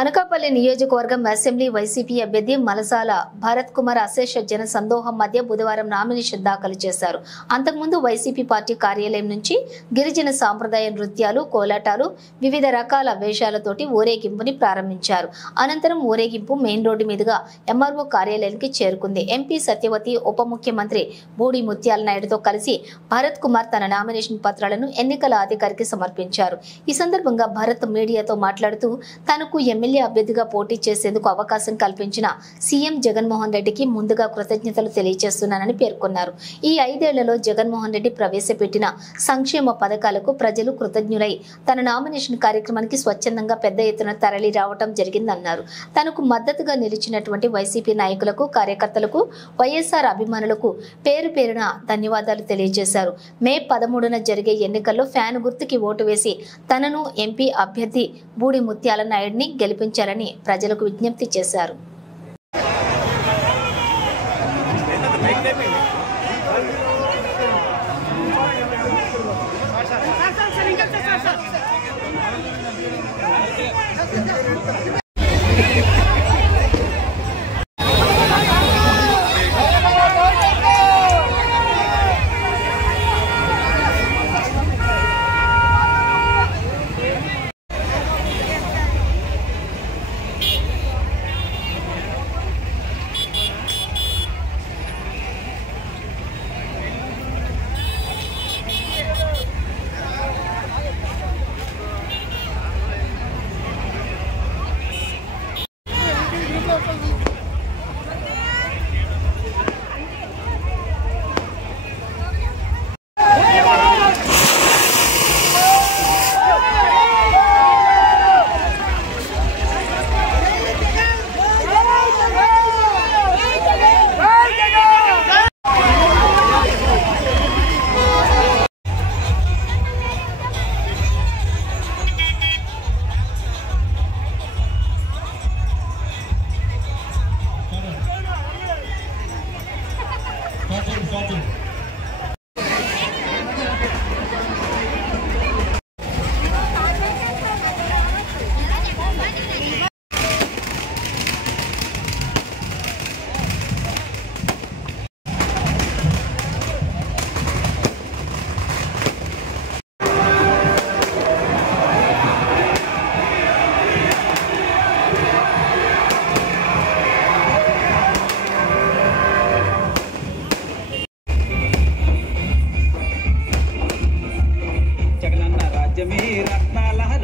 అనకాపల్లి నియోజకవర్గం assembly YCP అభ్యర్థి మలసాల భరత్ కుమార్ అశేష జన సందోహం మధ్య బుధవారం నామినేషన్ దాఖలు చేశారు. అంతకుముందు వైసీపీ పార్టీ కార్యాలయం నుంచి గిరిజన సాంప్రదాయ నృత్యాలు, కోలాటాలు, వివిధ రకాల వేషాలతోటి ఊరేగింపుని ప్రారంభించారు. అనంతరం ఊరేగింపు మెయిన్ రోడ్డు మీదుగా ఎంఆర్ఓ కార్యాలయానికి చేరుకుంది. ఎంపీ సత్యవతి, ఉప ముఖ్యమంత్రి బూడి ముత్యాల నాయుడుతో కలిసి భరత్ కుమార్ తన నామినేషన్ పత్రాలను ఎన్నికల అధికారికి సమర్పించారు. ఈ సందర్భంగా భరత్ మీడియాతో మాట్లాడుతూ తనకు ఎమ్మెల్యే అభ్యర్థిగా పోటీ చేసేందుకు అవకాశం కల్పించిన సీఎం జగన్మోహన్ రెడ్డికి ముందుగా కృతజ్ఞతలు తెలియజేస్తున్నానని పేర్కొన్నారు. ఈ 5 ఏళ్లలో జగన్మోహన్ రెడ్డి ప్రవేశపెట్టిన సంక్షేమ పథకాలకు ప్రజలు కృతజ్ఞులై తన నామినేషన్ కార్యక్రమానికి స్వచ్ఛందంగా పెద్ద ఎత్తున తరలి రావడం జరిగిందన్నారు. తనకు మద్దతుగా నిలిచినటువంటి వైసీపీ నాయకులకు, కార్యకర్తలకు, వైఎస్ఆర్ అభిమానులకు పేరు పేరున ధన్యవాదాలు తెలియజేశారు. మే 13న జరిగే ఎన్నికల్లో ఫ్యాన్ గుర్తుకి ఓటు వేసి తనను ఎంపీ అభ్యర్థి బూడి ముత్యాల నాయుడిని గెలిపించాలని ప్రజలకు విజ్ఞప్తి చేశారు.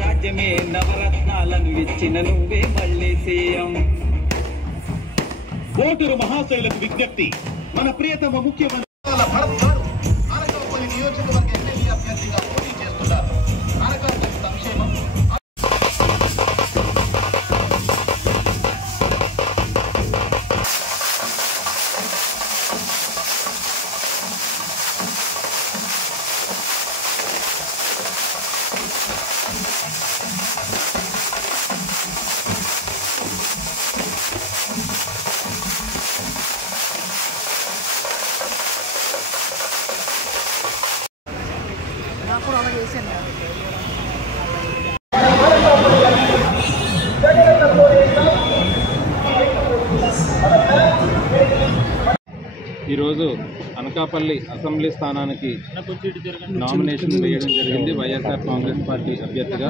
రాజ్యమే నవరత్నాలను ఇచ్చిన నువ్వే మళ్ళీ సీఎం. ఓటరు మహాశైలకు విజ్ఞప్తి, మన ప్రియతమ ముఖ్యమంత్రి భరత్ గారు అనకాపల్లి నియోజకవర్గ ఎమ్మెల్యే అభ్యర్థిగా పోటీ చేస్తున్నారు. అనకాపల్లి సంక్షేమం ఈరోజు అనకాపల్లి అసెంబ్లీ స్థానానికి నామినేషన్ వేయడం జరిగింది. వైఎస్ఆర్ కాంగ్రెస్ పార్టీ అభ్యర్థిగా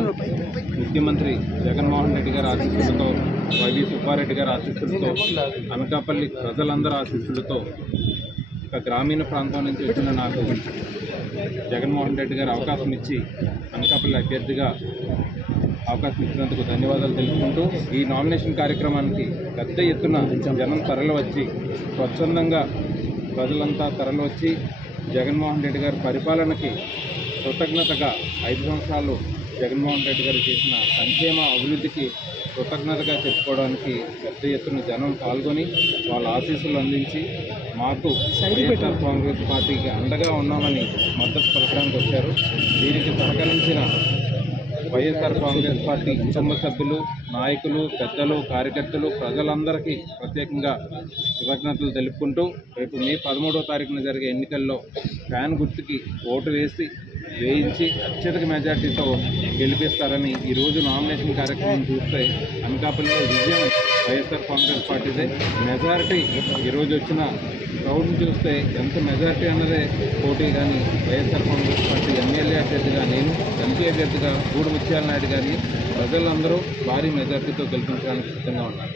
ముఖ్యమంత్రి జగన్మోహన్ రెడ్డి గారి ఆశీస్సులతో, వైవి సుబ్బారెడ్డి గారి ఆశీస్సులతో, అనకాపల్లి ప్రజలందరి ఆశీస్సులతో, ఒక గ్రామీణ ప్రాంతం నుంచి వచ్చిన నాకు జగన్మోహన్ రెడ్డి గారు అవకాశం ఇచ్చి అనకాపల్లి అభ్యర్థిగా అవకాశం ఇచ్చినందుకు ధన్యవాదాలు తెలుపుకుంటూ, ఈ నామినేషన్ కార్యక్రమానికి పెద్ద ఎత్తున జనం తరలివచ్చి, స్వచ్ఛందంగా ప్రజలంతా తరలివచ్చి జగన్మోహన్ రెడ్డి గారి పరిపాలనకి కృతజ్ఞతగా 5 సంవత్సరాలు జగన్మోహన్ రెడ్డి గారు చేసిన సంక్షేమ అభివృద్ధికి కృతజ్ఞతగా చెప్పుకోవడానికి పెద్ద ఎత్తున జనం పాల్గొని వాళ్ళ ఆశీస్సులు అందించి మాకు వైఎస్ఆర్ కాంగ్రెస్ పార్టీకి అండగా ఉన్నామని మద్దతు పలకడానికి వచ్చారు. దీనికి సహకరించిన వైఎస్ఆర్ కాంగ్రెస్ పార్టీ కుటుంబ సభ్యులు, నాయకులు, పెద్దలు, కార్యకర్తలు, ప్రజలందరికీ ప్రత్యేకంగా కృతజ్ఞతలు తెలుపుకుంటూ రేపు మే 13వ తారీఖున జరిగే ఎన్నికల్లో ఫ్యాన్ గుర్తుకి ఓటు వేయించి అత్యధిక మెజార్టీతో గెలిపిస్తారని ఈరోజు నామినేషన్ కార్యక్రమం చూస్తే అనకాపల్లిలో విజయం వైఎస్ఆర్ కాంగ్రెస్ పార్టీదే. మెజారిటీ ఈరోజు వచ్చిన క్రౌడ్ని చూస్తే ఎంత మెజారిటీ అన్నదే పోటీ. కానీ వైఎస్ఆర్ కాంగ్రెస్ పార్టీ ఎమ్మెల్యే అభ్యర్థిగా నేను, ఎంపీ అభ్యర్థిగా గూడు ముత్యాల నాయుడు గారిని ప్రజలందరూ భారీ మెజార్టీతో గెలిపించడానికి సిద్ధంగా ఉన్నారు.